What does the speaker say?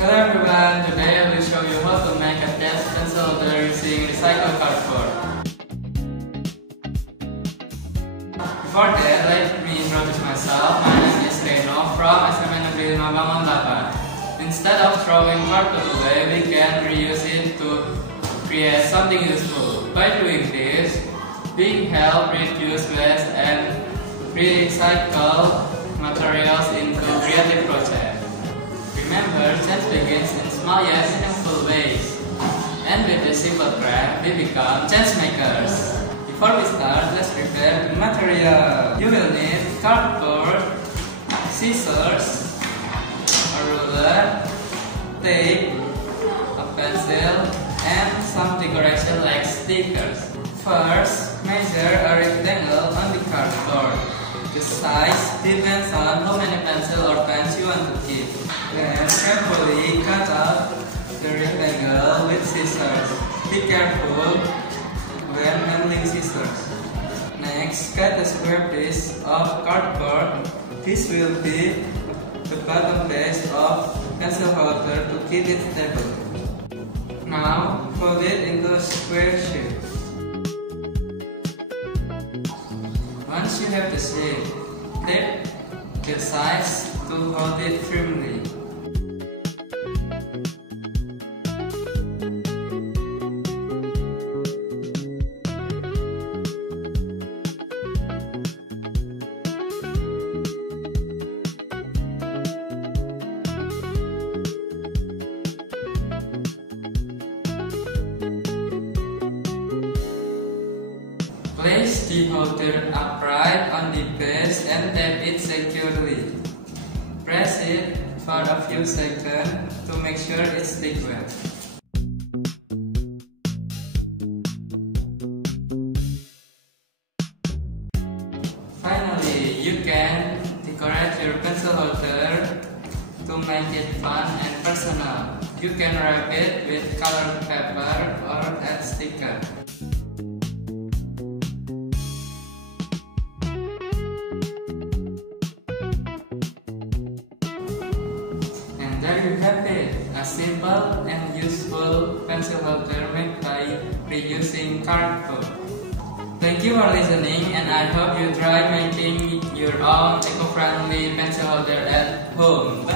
Hello everyone, today I will show you how to make a test pencil holder using recycled cardboard. Before that, let me introduce myself. My name is Reno from SMPN Reno. Instead of throwing cardboard away, we can reuse it to create something useful. By doing this, we help reduce waste and recycle materials into creative projects. Remember, change begins in small yet meaningful ways. And with a simple craft, we become change makers. Before we start, let's prepare the material. You will need cardboard, scissors, a ruler, tape, a pencil, and some decoration like stickers. First, measure a rectangle on the cardboard. The size depends on how many pencils or pens you want to keep. Then carefully cut out the rectangle with scissors. Be careful when handling scissors. Next, cut a square piece of cardboard. This will be the bottom base of pencil holder to keep it stable. Now, fold it into a square shape. Once you have the shape, tape the sides to hold it firmly. Place the holder upright on the base and tape it securely. Press it for a few seconds to make sure it sticks well. Finally, you can decorate your pencil holder to make it fun and personal. You can wrap it with colored paper or add sticker. There you have it, a simple and useful pencil holder made by reusing cardboard. Thank you for listening, and I hope you try making your own eco-friendly pencil holder at home.